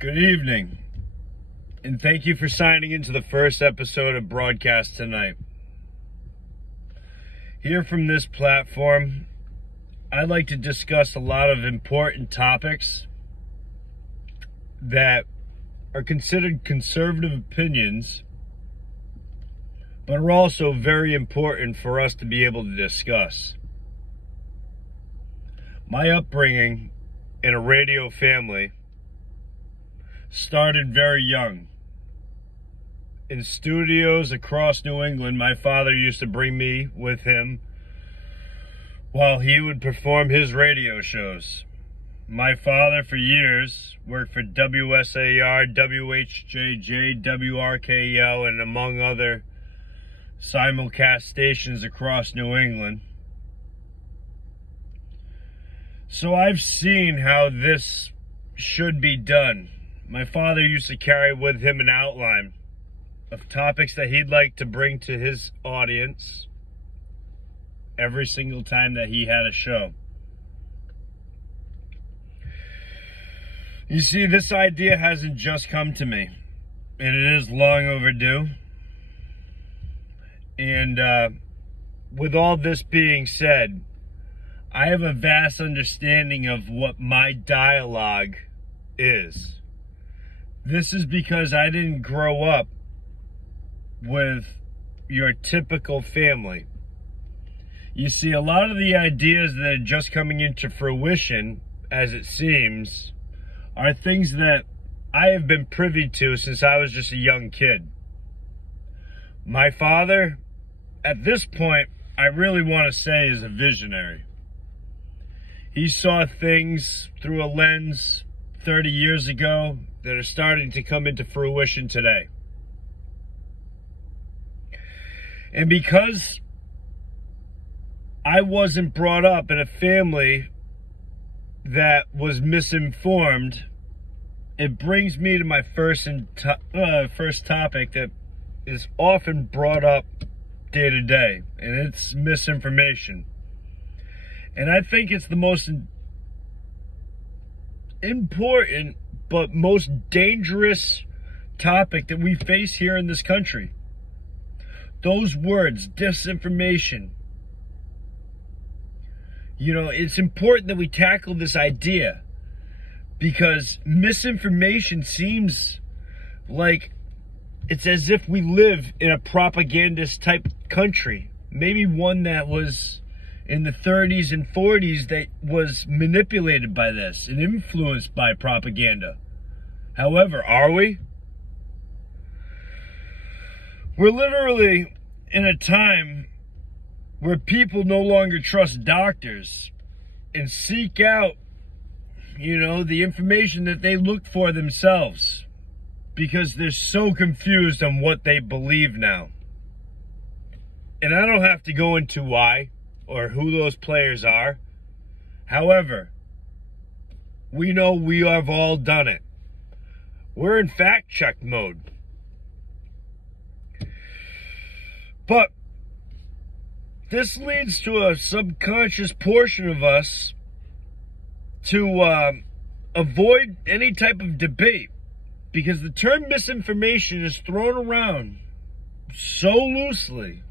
Good evening, and thank you for signing into the first episode of Broadcast Tonight. Here from this platform, I'd like to discuss a lot of important topics that are considered conservative opinions, but are also very important for us to be able to discuss. My upbringing in a radio family started very young. In studios across New England, my father used to bring me with him while he would perform his radio shows. My father, for years, worked for WSAR, WHJJ, WRKL, and among other simulcast stations across New England. So I've seen how this should be done. My father used to carry with him an outline of topics that he'd like to bring to his audience every single time that he had a show. You see, this idea hasn't just come to me, and it is long overdue. And with all this being said, I have a vast understanding of what my dialogue is. This is because I didn't grow up with your typical family. You see, a lot of the ideas that are just coming into fruition, as it seems, are things that I have been privy to since I was just a young kid. My father, at this point, I really want to say is a visionary. He saw things through a lens 30 years ago that are starting to come into fruition today. And because I wasn't brought up in a family that was misinformed, it brings me to my first topic that is often brought up day to day, and it's misinformation. And I think it's the most important but most dangerous topic that we face here in this country. Those words, disinformation. You know, it's important that we tackle this idea because misinformation seems like it's as if we live in a propagandist type country. Maybe one that was in the 30s and 40s that was manipulated by this and influenced by propaganda. However, are we? We're literally in a time where people no longer trust doctors and seek out, the information that they look for themselves because they're so confused on what they believe now. And I don't have to go into why or who those players are. However, we know we have all done it. We're in fact check mode. But this leads to a subconscious portion of us to avoid any type of debate because the term misinformation is thrown around so loosely.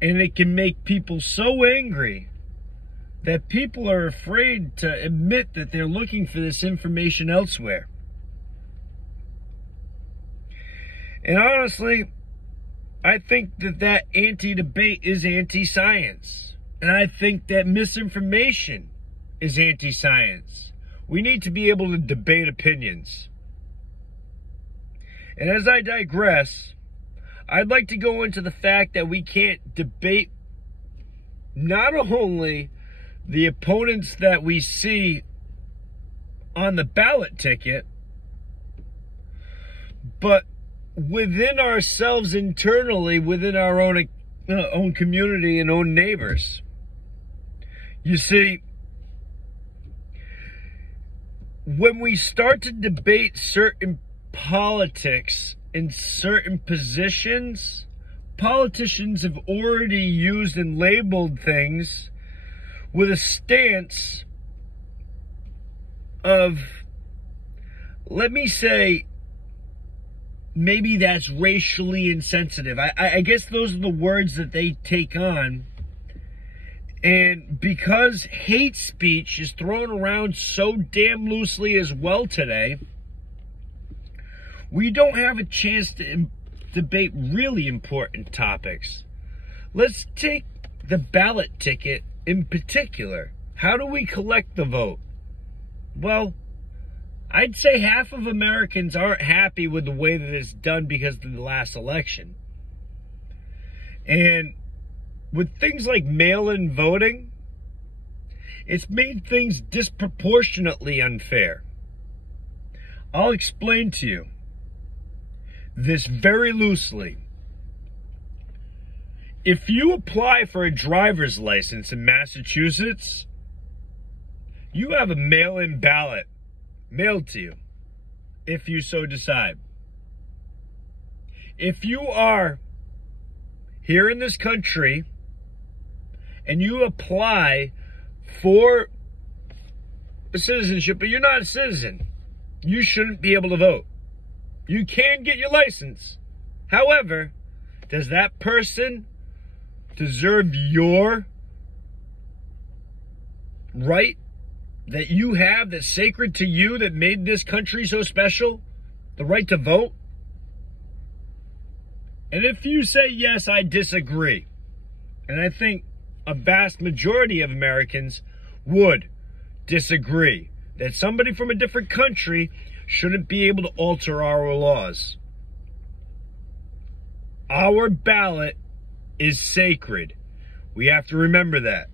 And it can make people so angry that people are afraid to admit that they're looking for this information elsewhere. And honestly, I think that anti-debate is anti-science. And I think that misinformation is anti-science. We need to be able to debate opinions. And as I digress, I'd like to go into the fact that we can't debate not only the opponents that we see on the ballot ticket, but within ourselves internally, within our own community and own neighbors. You see, when we start to debate certain politics in certain positions, politicians have already used and labeled things with a stance of let me say, maybe that's racially insensitive. I guess those are the words that they take on. And because hate speech is thrown around so damn loosely as well today, we don't have a chance to debate really important topics. Let's take the ballot ticket in particular. How do we collect the vote? Well, I'd say half of Americans aren't happy with the way that it's done because of the last election. And with things like mail-in voting, it's made things disproportionately unfair. I'll explain to you this very loosely. If you apply for a driver's license in Massachusetts, you have a mail-in ballot mailed to you, if you so decide. If you are here in this country and you apply for a citizenship, but you're not a citizen, you shouldn't be able to vote. You can get your license. However, does that person deserve your right that you have, that's sacred to you, that made this country so special? The right to vote? And if you say yes, I disagree. And I think a vast majority of Americans would disagree that somebody from a different country shouldn't be able to alter our laws. Our ballot is sacred. We have to remember that.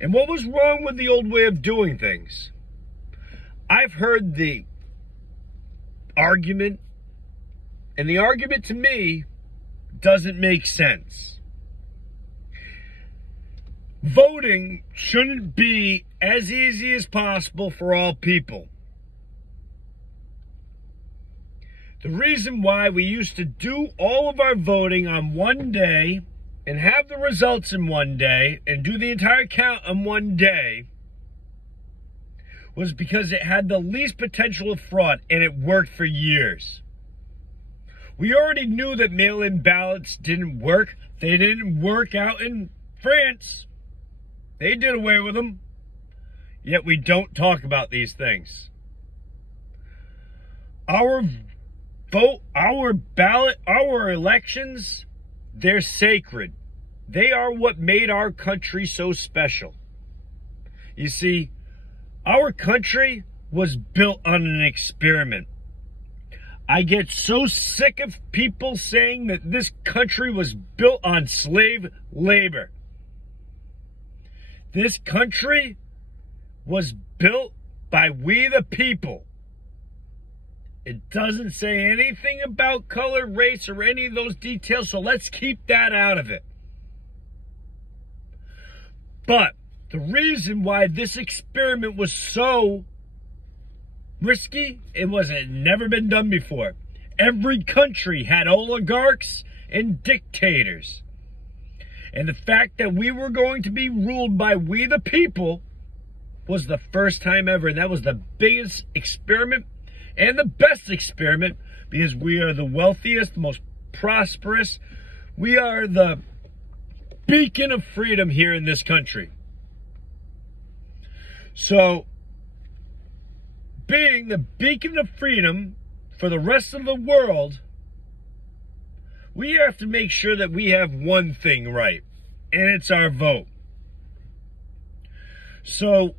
And what was wrong with the old way of doing things? I've heard the argument, and the argument to me doesn't make sense. Voting shouldn't be as easy as possible for all people. The reason why we used to do all of our voting on one day and have the results in one day and do the entire count on one day was because it had the least potential of fraud, and it worked for years. We already knew that mail-in ballots didn't work. They didn't work out in France. They did away with them. Yet we don't talk about these things. Our vote, our ballot, our elections, they're sacred. They are what made our country so special. You see, our country was built on an experiment. I get so sick of people saying that this country was built on slave labor. This country was built by we the people. It doesn't say anything about color, race, or any of those details, so let's keep that out of it. But the reason why this experiment was so risky, it had never been done before. Every country had oligarchs and dictators. And the fact that we were going to be ruled by we the people was the first time ever. And that was the biggest experiment and the best experiment, because we are the wealthiest, the most prosperous. We are the beacon of freedom here in this country. So, being the beacon of freedom for the rest of the world, we have to make sure that we have one thing right, and it's our vote. So,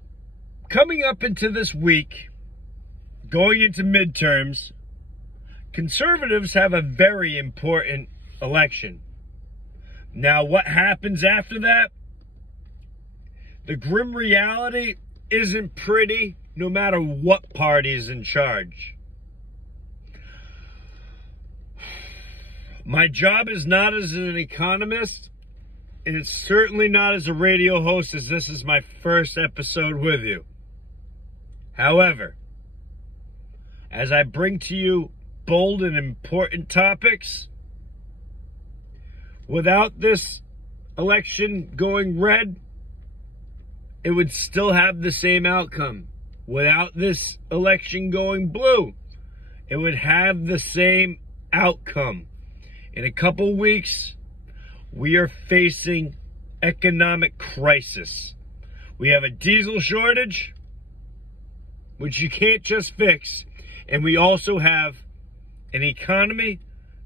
coming up into this week, going into midterms, conservatives have a very important election. Now, what happens after that? The grim reality isn't pretty, no matter what party is in charge. My job is not as an economist, and it's certainly not as a radio host, as this is my first episode with you. However, as I bring to you bold and important topics, without this election going red, it would still have the same outcome. without this election going blue. It would have the same outcome. In a couple weeks, we are facing economic crisis. We have a diesel shortage, which you can't just fix. And we also have an economy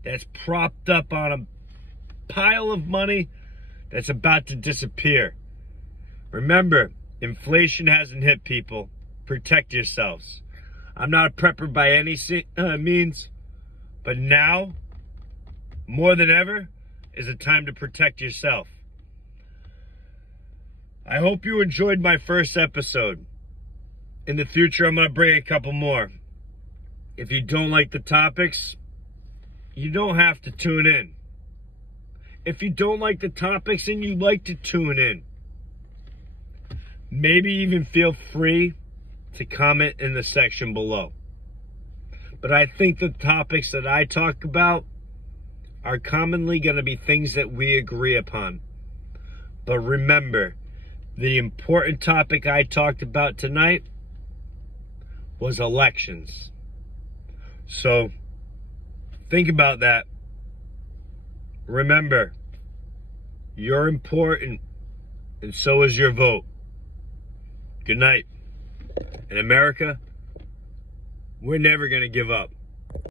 that's propped up on a pile of money that's about to disappear. Remember, inflation hasn't hit, people. Protect yourselves. I'm not a prepper by any means, but now, more than ever, is a time to protect yourself. I hope you enjoyed my first episode. In the future, I'm going to bring a couple more. If you don't like the topics, you don't have to tune in. If you don't like the topics and you like to tune in, maybe even feel free to comment in the section below. But I think the topics that I talk about are commonly going to be things that we agree upon. But remember, the important topic I talked about tonight was elections. So think about that. Remember, you're important, and so is your vote. Good night. In America, we're never going to give up.